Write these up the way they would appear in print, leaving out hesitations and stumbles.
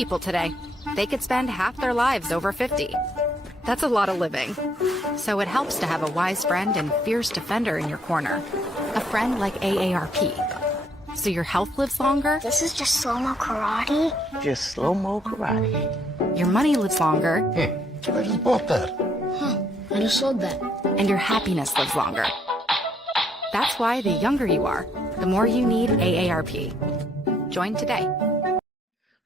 people today. They could spend half their lives over 50. That's a lot of living. So it helps to have a wise friend and fierce defender in your corner. A friend like AARP. So your health lives longer. This is just slow-mo karate? Just slow-mo karate. Your money lives longer. I just bought that. I just sold that. And your happiness lives longer. That's why the younger you are, the more you need AARP. Join today.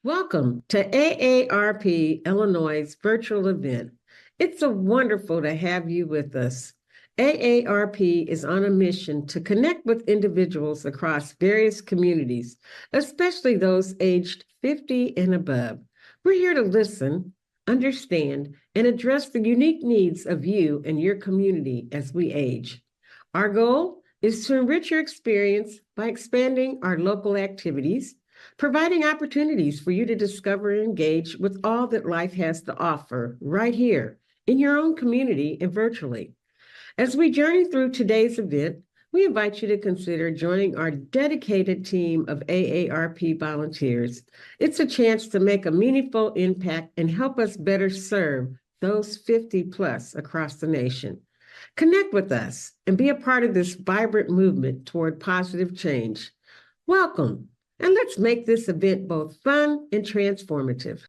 Welcome to AARP Illinois' virtual event. It's so wonderful to have you with us. AARP is on a mission to connect with individuals across various communities, especially those aged 50 and above. We're here to listen, understand, and address the unique needs of you and your community as we age. Our goal is to enrich your experience by expanding our local activities, providing opportunities for you to discover and engage with all that life has to offer right here in your own community and virtually. As we journey through today's event, we invite you to consider joining our dedicated team of AARP volunteers. It's a chance to make a meaningful impact and help us better serve those 50 plus across the nation. Connect with us and be a part of this vibrant movement toward positive change. Welcome, and let's make this event both fun and transformative.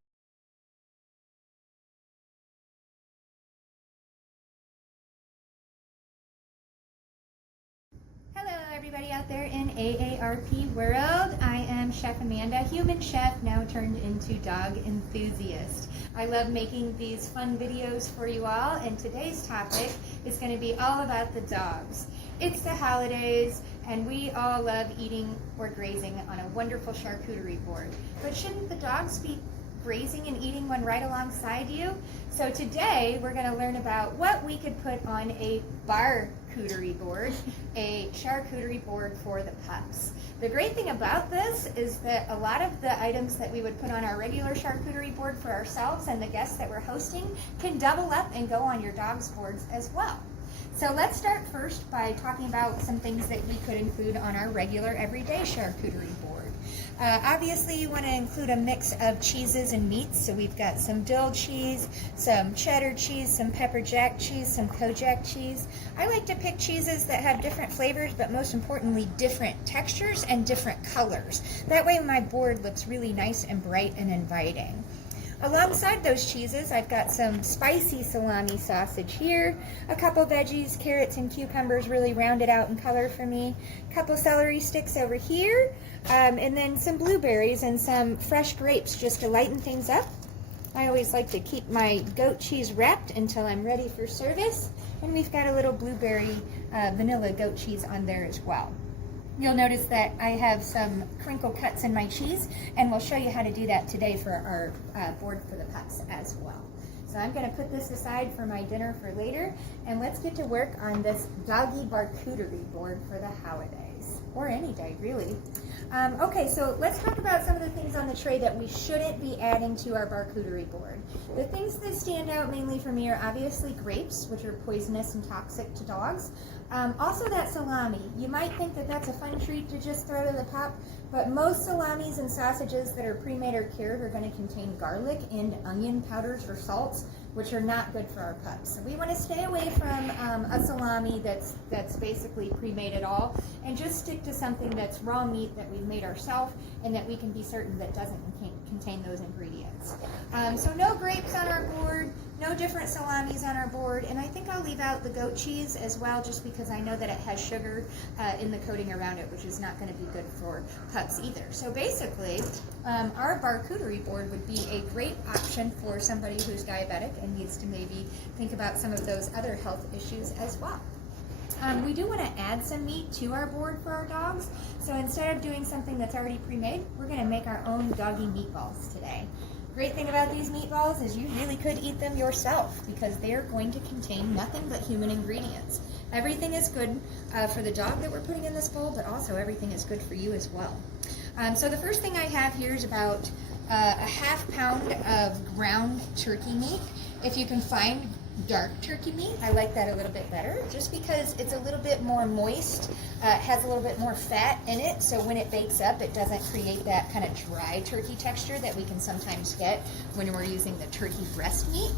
Hello everybody out there in AARP world. I am Chef Amanda, human chef now turned into dog enthusiast. I love making these fun videos for you all, and today's topic is going to be all about the dogs. It's the holidays and we all love eating or grazing on a wonderful charcuterie board. But shouldn't the dogs be grazing and eating one right alongside you? So today we're going to learn about what we could put on a barkcuterie board, a charcuterie board for the pups. The great thing about this is that a lot of the items that we would put on our regular charcuterie board for ourselves and the guests that we're hosting can double up and go on your dog's boards as well. So let's start first by talking about some things that we could include on our regular everyday charcuterie board. Obviously you want to include a mix of cheeses and meats, so we've got some dill cheese, some cheddar cheese, some pepper jack cheese, some Kojak cheese. I like to pick cheeses that have different flavors, but most importantly different textures and different colors. That way my board looks really nice and bright and inviting. Alongside those cheeses, I've got some spicy salami sausage here, a couple veggies, carrots and cucumbers really rounded out in color for me, a couple celery sticks over here, and then some blueberries and some fresh grapes just to lighten things up. I always like to keep my goat cheese wrapped until I'm ready for service, and we've got a little blueberry vanilla goat cheese on there as well. You'll notice that I have some crinkle cuts in my cheese, and we'll show you how to do that today for our board for the pups as well. So I'm going to put this aside for my dinner for later, and let's get to work on this doggy barkcuterie board for the holidays, or any day really. Okay, so let's talk about some of the things on the tray that we shouldn't be adding to our barkcuterie board. The things that stand out mainly for me are obviously grapes, which are poisonous and toxic to dogs. Also that salami. You might think that that's a fun treat to just throw to the pup, but most salamis and sausages that are pre-made or cured are going to contain garlic and onion powders or salts, which are not good for our pups. So we want to stay away from a salami that's basically pre-made at all, and just stick to something that's raw meat that we've made ourselves and that we can be certain that doesn't contain those ingredients. So no grapes on our board, no different salamis on our board, and I think I'll leave out the goat cheese as well, just because I know that it has sugar in the coating around it, which is not going to be good for pups either. So basically, our barkcuterie board would be a great option for somebody who's diabetic and needs to maybe think about some of those other health issues as well. We do want to add some meat to our board for our dogs, so instead of doing something that's already pre-made, we're going to make our own doggy meatballs today. Great thing about these meatballs is you really could eat them yourself, because they are going to contain nothing but human ingredients. Everything is good for the dog that we're putting in this bowl, but also everything is good for you as well. So the first thing I have here is about a half pound of ground turkey meat. If you can find dark turkey meat. I like that a little bit better just because it's a little bit more moist, has a little bit more fat in it, so when it bakes up it doesn't create that kind of dry turkey texture that we can sometimes get when we're using the turkey breast meat.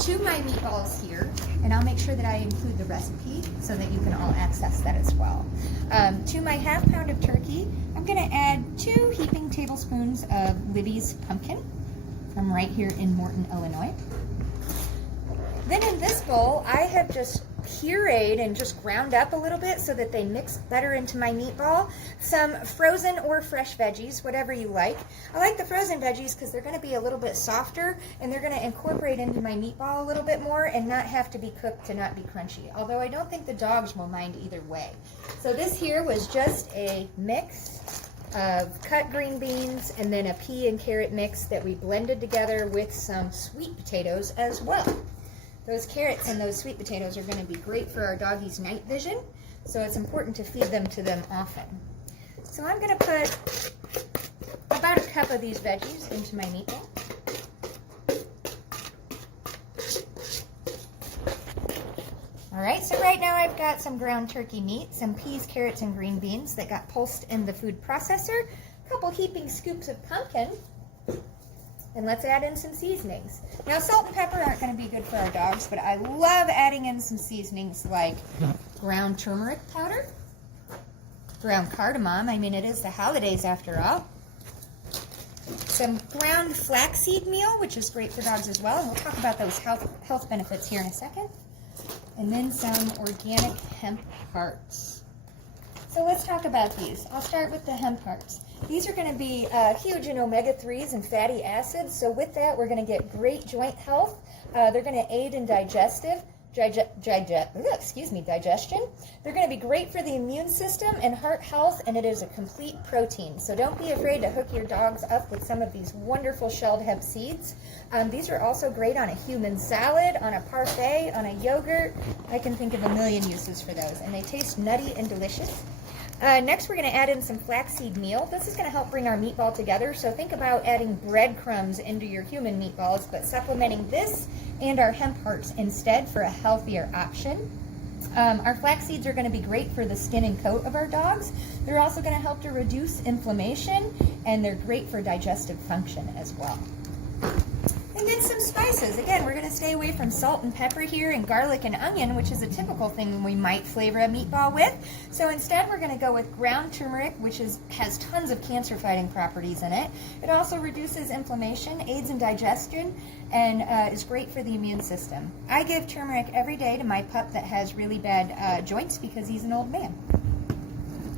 To my meatballs here, and I'll make sure that I include the recipe so that you can all access that as well. To my ½ pound of turkey, I'm going to add 2 heaping tablespoons of Libby's pumpkin from right here in Morton, Illinois. Then in this bowl, I have just pureed and just ground up a little bit so that they mix better into my meatball. Some frozen or fresh veggies, whatever you like. I like the frozen veggies because they're going to be a little bit softer and they're going to incorporate into my meatball a little bit more and not have to be cooked to not be crunchy. Although I don't think the dogs will mind either way. So this here was just a mix of cut green beans and then a pea and carrot mix that we blended together with some sweet potatoes as well. Those carrots and those sweet potatoes are going to be great for our doggies' night vision, so it's important to feed them to them often. So I'm going to put about a cup of these veggies into my meatball. All right, so right now I've got some ground turkey meat, some peas, carrots, and green beans that got pulsed in the food processor, a couple heaping scoops of pumpkin, and let's add in some seasonings. Now, salt and pepper aren't going to be good for our dogs, but I love adding in some seasonings like ground turmeric powder, ground cardamom, I mean it is the holidays after all, some ground flaxseed meal, which is great for dogs as well, and we'll talk about those health benefits here in a second, and then some organic hemp hearts. So let's talk about these. I'll start with the hemp hearts. These are going to be huge in omega-3s and fatty acids, so with that we're going to get great joint health. They're going to aid in digestion. They're going to be great for the immune system and heart health, and it is a complete protein. So don't be afraid to hook your dogs up with some of these wonderful shelled hemp seeds. These are also great on a human salad, on a parfait, on a yogurt. I can think of a million uses for those, and they taste nutty and delicious. Next, we're going to add in some flaxseed meal. This is going to help bring our meatball together, so think about adding breadcrumbs into your human meatballs, but supplementing this and our hemp hearts instead for a healthier option. Our flax seeds are going to be great for the skin and coat of our dogs. They're also going to help to reduce inflammation, and they're great for digestive function as well. And then some spices. Again, we're going to stay away from salt and pepper here and garlic and onion, which is a typical thing we might flavor a meatball with. So instead, we're going to go with ground turmeric, which has tons of cancer-fighting properties in it. It also reduces inflammation, aids in digestion, and is great for the immune system. I give turmeric every day to my pup that has really bad joints because he's an old man.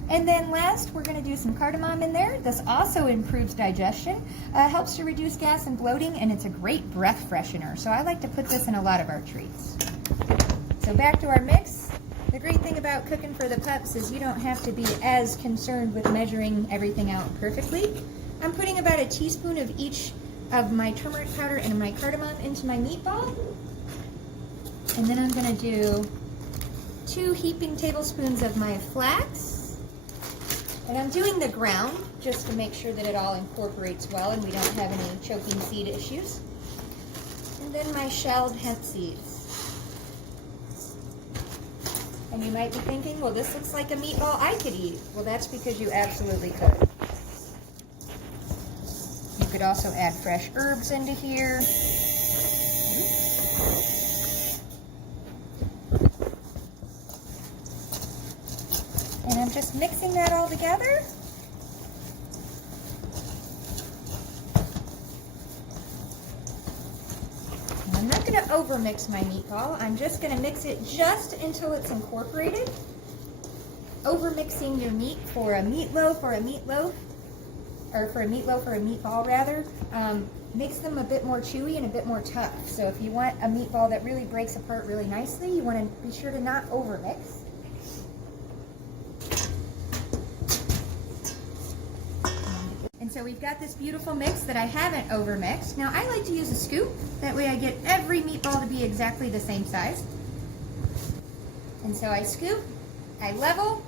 And then last, we're going to do some cardamom in there. This also improves digestion, helps to reduce gas and bloating, and it's a great breath freshener. So I like to put this in a lot of our treats. So back to our mix. The great thing about cooking for the pups is you don't have to be as concerned with measuring everything out perfectly. I'm putting about a teaspoon of each of my turmeric powder and my cardamom into my meatball. And then I'm going to do 2 heaping tablespoons of my flax. And I'm doing the ground just to make sure that it all incorporates well and we don't have any choking seed issues. And then my shelled hemp seeds. And you might be thinking, well, this looks like a meatball I could eat. Well, that's because you absolutely could. You could also add fresh herbs into here. And I'm just mixing that all together. And I'm not going to over mix my meatball. I'm just going to mix it just until it's incorporated. Over mixing your meat for a meatloaf or a meatball rather, makes them a bit more chewy and a bit more tough. So if you want a meatball that really breaks apart really nicely, you want to be sure to not over mix. And so we've got this beautiful mix that I haven't over mixed. Now I like to use a scoop, that way I get every meatball to be exactly the same size. And so I scoop, I level,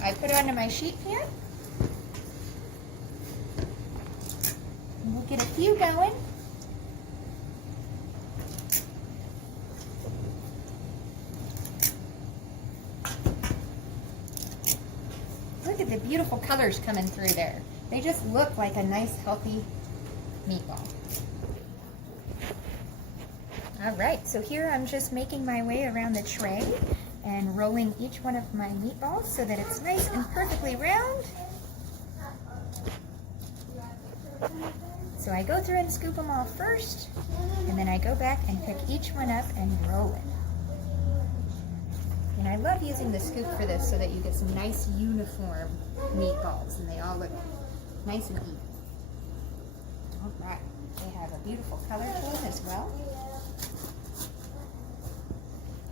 I put it onto my sheet pan. And we'll get a few going. colors coming through there. They just look like a nice, healthy meatball. All right, so here I'm just making my way around the tray and rolling each one of my meatballs so that it's nice and perfectly round. So I go through and scoop them all first, and then I go back and pick each one up and roll it. And I love using the scoop for this so that you get some nice uniform meatballs and they all look nice and even. All right, they have a beautiful color to them as well.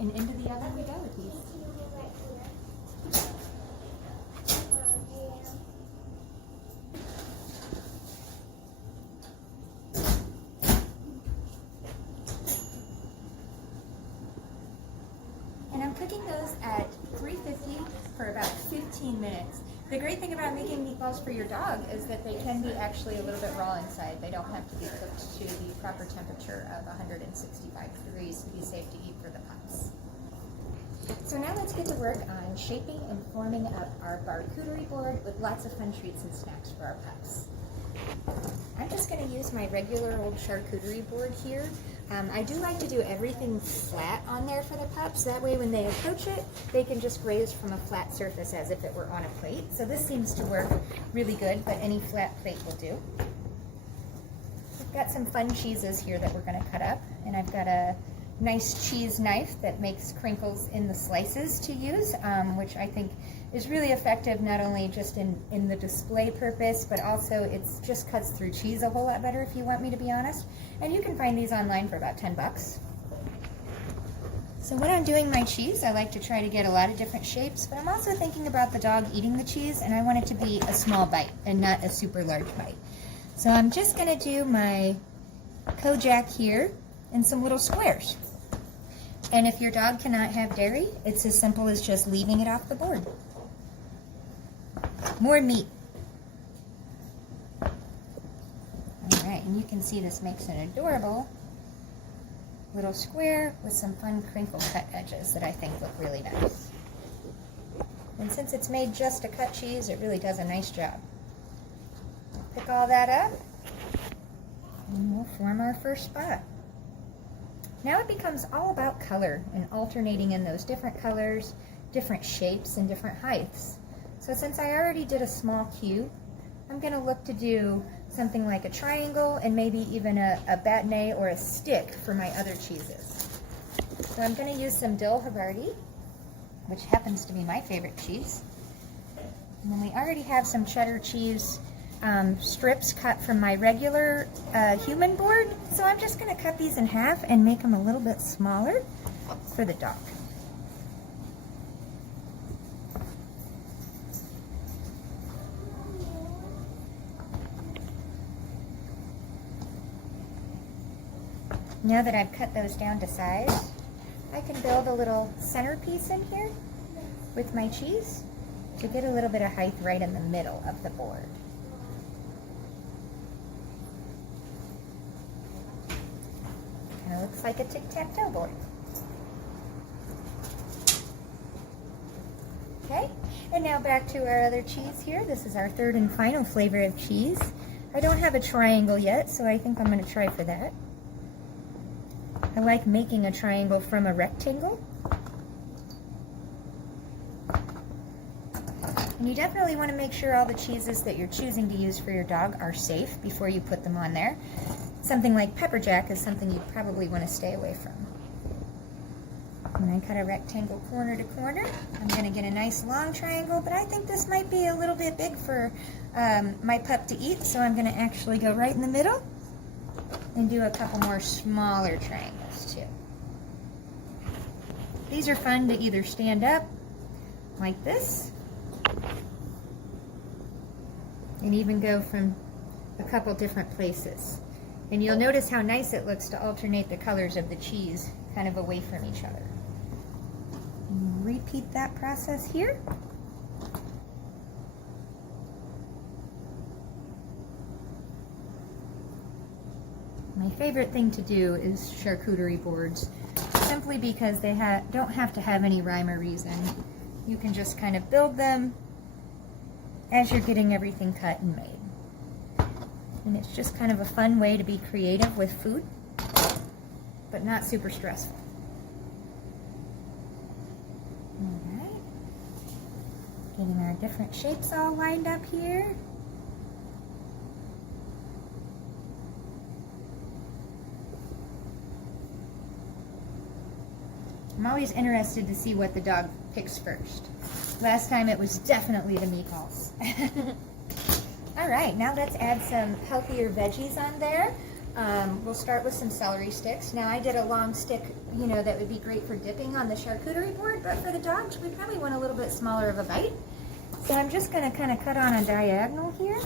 And into the oven we go with these. And I'm cooking those at 350 for about 15 minutes. The great thing about making meatballs for your dog is that they can be actually a little bit raw inside. They don't have to be cooked to the proper temperature of 165 degrees to be safe to eat for the pups. So now let's get to work on shaping and forming up our barkcuterie board with lots of fun treats and snacks for our pups. I'm just going to use my regular old charcuterie board here. I do like to do everything flat on there for the pups. That way when they approach it, they can just graze from a flat surface as if it were on a plate. So this seems to work really good, but any flat plate will do. We've got some fun cheeses here that we're going to cut up, and I've got a nice cheese knife that makes crinkles in the slices to use, which I think is really effective not only just in the display purpose, but also it just cuts through cheese a whole lot better, if you want me to be honest. And you can find these online for about 10 bucks. So when I'm doing my cheese, I like to try to get a lot of different shapes, but I'm also thinking about the dog eating the cheese, and I want it to be a small bite and not a super large bite. So I'm just going to do my Kojak here in some little squares. And if your dog cannot have dairy, it's as simple as just leaving it off the board. More meat. All right, and you can see this makes an adorable little square with some fun crinkle cut edges that I think look really nice. And since it's made just to cut cheese, it really does a nice job. Pick all that up, and we'll form our first spot. Now it becomes all about color and alternating in those different colors, different shapes, and different heights. So since I already did a small cube, I'm going to look to do something like a triangle and maybe even a bâtonnet or a stick for my other cheeses. So I'm going to use some dill Havarti, which happens to be my favorite cheese. And then we already have some cheddar cheese strips cut from my regular human board. So I'm just going to cut these in half and make them a little bit smaller for the dog. Now that I've cut those down to size, I can build a little centerpiece in here with my cheese to get a little bit of height right in the middle of the board. Kind of looks like a tic-tac-toe board. Okay, and now back to our other cheese here. This is our third and final flavor of cheese. I don't have a triangle yet, so I think I'm going to try for that. I like making a triangle from a rectangle. And you definitely want to make sure all the cheeses that you're choosing to use for your dog are safe before you put them on there. Something like pepper jack is something you probably want to stay away from. When I cut a rectangle corner to corner, I'm going to get a nice long triangle, but I think this might be a little bit big for my pup to eat, so I'm going to actually go right in the middle and do a couple more smaller triangles too. These are fun to either stand up like this and even go from a couple different places. And you'll notice how nice it looks to alternate the colors of the cheese kind of away from each other. And repeat that process here. My favorite thing to do is charcuterie boards, simply because they don't have to have any rhyme or reason. You can just kind of build them as you're getting everything cut and made. And it's just kind of a fun way to be creative with food, but not super stressful. All right. Getting our different shapes all lined up here. I'm always interested to see what the dog picks first. Last time it was definitely the meatballs. All right, now let's add some healthier veggies on there. We'll start with some celery sticks. Now I did a long stick, you know, that would be great for dipping on the charcuterie board, but for the dogs, we probably want a little bit smaller of a bite. So I'm just gonna kind of cut on a diagonal here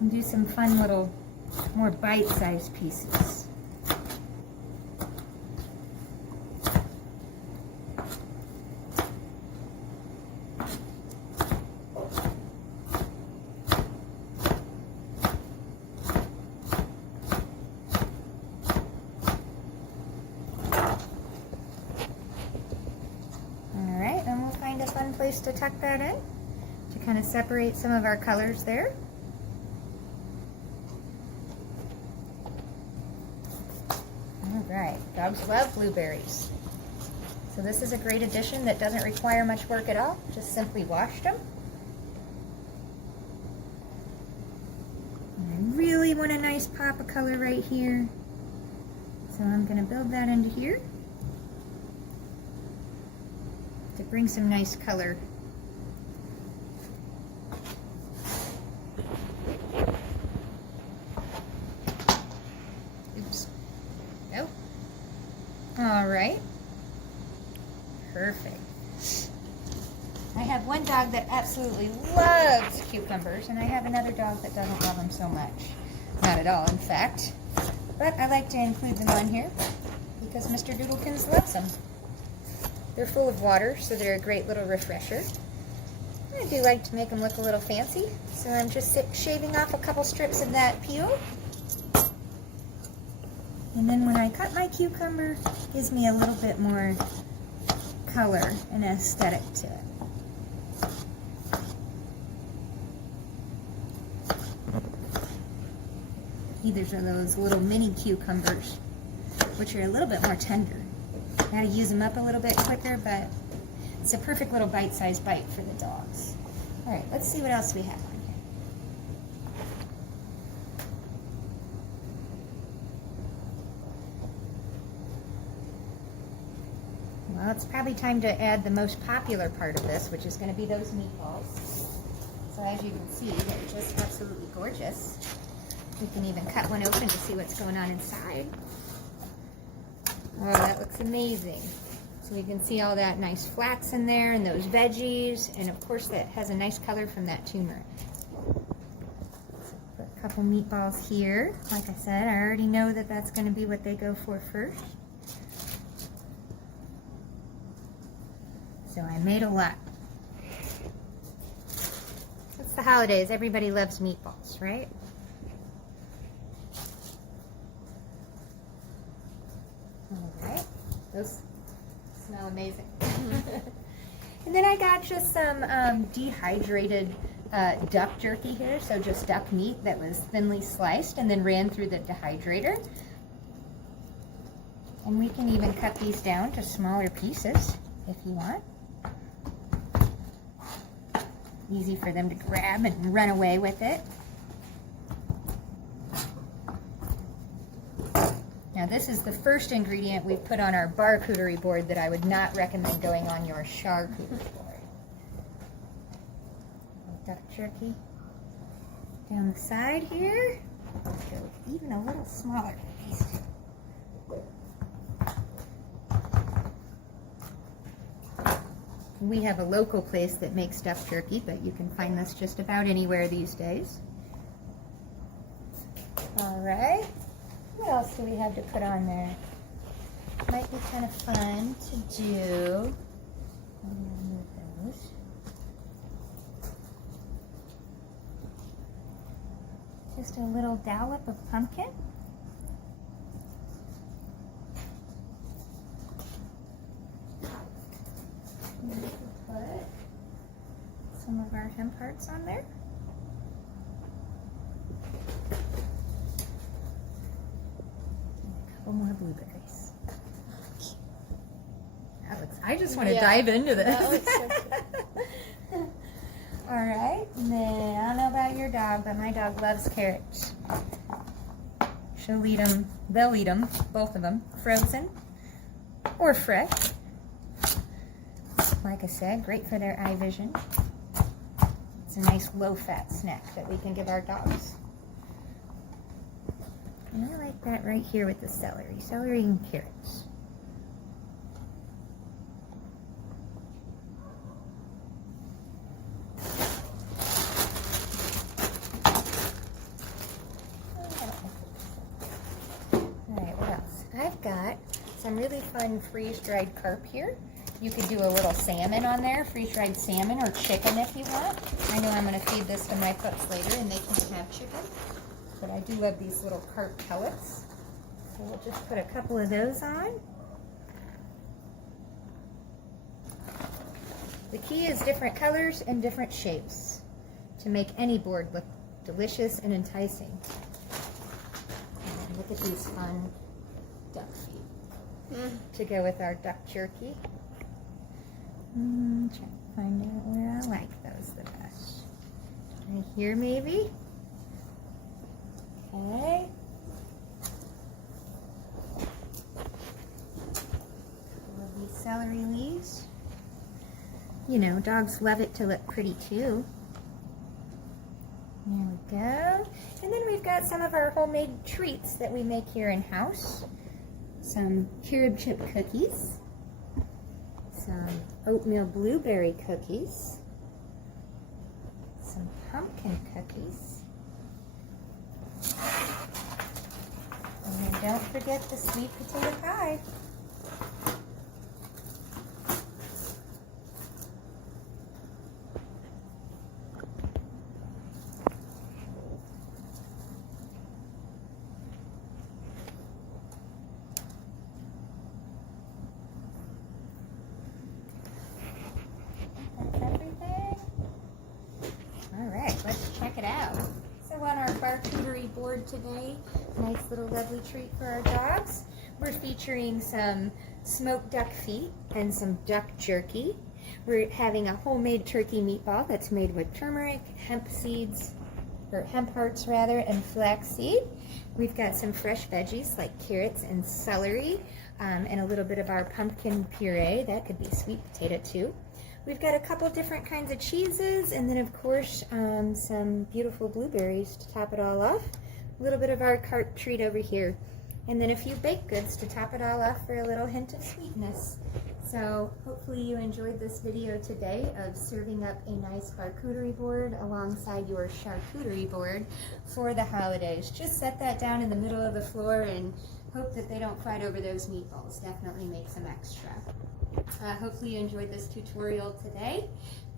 and do some fun little, more bite-sized pieces. Place to tuck that in to kind of separate some of our colors there. All right, dogs love blueberries. So this is a great addition that doesn't require much work at all. Just simply wash them. And I really want a nice pop of color right here. So I'm going to build that into here to bring some nice color. Oops. Nope. All right. Perfect. I have one dog that absolutely loves cucumbers, and I have another dog that doesn't love them so much. Not at all, in fact. But I like to include them on here because Mr. Doodlekins loves them. They're full of water, so they're a great little refresher. I do like to make them look a little fancy, so I'm just shaving off a couple strips of that peel. And then when I cut my cucumber, it gives me a little bit more color and aesthetic to it. These are those little mini cucumbers, which are a little bit more tender. Gotta use them up a little bit quicker, but it's a perfect little bite-sized bite for the dogs. All right, let's see what else we have on here. Well, it's probably time to add the most popular part of this, which is going to be those meatballs. So as you can see, they're just absolutely gorgeous. We can even cut one open to see what's going on inside. Oh, that looks amazing. So you can see all that nice flax in there and those veggies, and of course that has a nice color from that turmeric. So put a couple meatballs here. Like I said, I already know that that's going to be what they go for first. So I made a lot. It's the holidays. Everybody loves meatballs, right? Alright, those smell amazing. And then I got just some dehydrated duck jerky here, so just duck meat that was thinly sliced and then ran through the dehydrator. And we can even cut these down to smaller pieces if you want. Easy for them to grab and run away with it. Now this is the first ingredient we've put on our barkcuterie board that I would not recommend going on your charcuterie board. Duck jerky down the side here. Let's go even a little smaller piece. We have a local place that makes duck jerky, but you can find this just about anywhere these days. All right. What else do we have to put on there? Might be kind of fun to do. Remove those. Just a little dollop of pumpkin. Put some of our hemp hearts on there. And a couple more blueberries. That looks, I just want to dive into this. That looks so cute. All right, and then I don't know about your dog, but my dog loves carrots. She'll eat them, they'll eat them, both of them, frozen or fresh. Like I said, great for their eye vision. It's a nice low-fat snack that we can give our dogs. And I like that right here with the celery and carrots. I've got some really fun freeze-dried carp here. You could do a little salmon on there, freeze-dried salmon or chicken if you want. I know I'm going to feed this to my pups later and they can't have chicken. But I do love these little carp pellets. So we'll just put a couple of those on. The key is different colors and different shapes to make any board look delicious and enticing. And look at these fun duck feet to go with our duck jerky. Trying to find out where I like those the best. Right here maybe? Okay. Couple of these celery leaves. You know, dogs love it to look pretty too. There we go. And then we've got some of our homemade treats that we make here in house. Some carob chip cookies, some oatmeal blueberry cookies, some pumpkin cookies, and then don't forget the sweet potato pie. Check it out. So on our barkcuterie board today, nice little lovely treat for our dogs. We're featuring some smoked duck feet and some duck jerky. We're having a homemade turkey meatball that's made with turmeric, hemp seeds, or hemp hearts rather, and flaxseed. We've got some fresh veggies like carrots and celery, and a little bit of our pumpkin puree. That could be sweet potato too. We've got a couple different kinds of cheeses, and then of course some beautiful blueberries to top it all off. A little bit of our carp treat over here. And then a few baked goods to top it all off for a little hint of sweetness. So hopefully you enjoyed this video today of serving up a nice barkcuterie board alongside your charcuterie board for the holidays. Just set that down in the middle of the floor and hope that they don't fight over those meatballs. Definitely make some extra. Hopefully you enjoyed this tutorial today.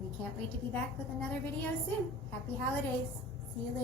We can't wait to be back with another video soon. Happy holidays. See you later.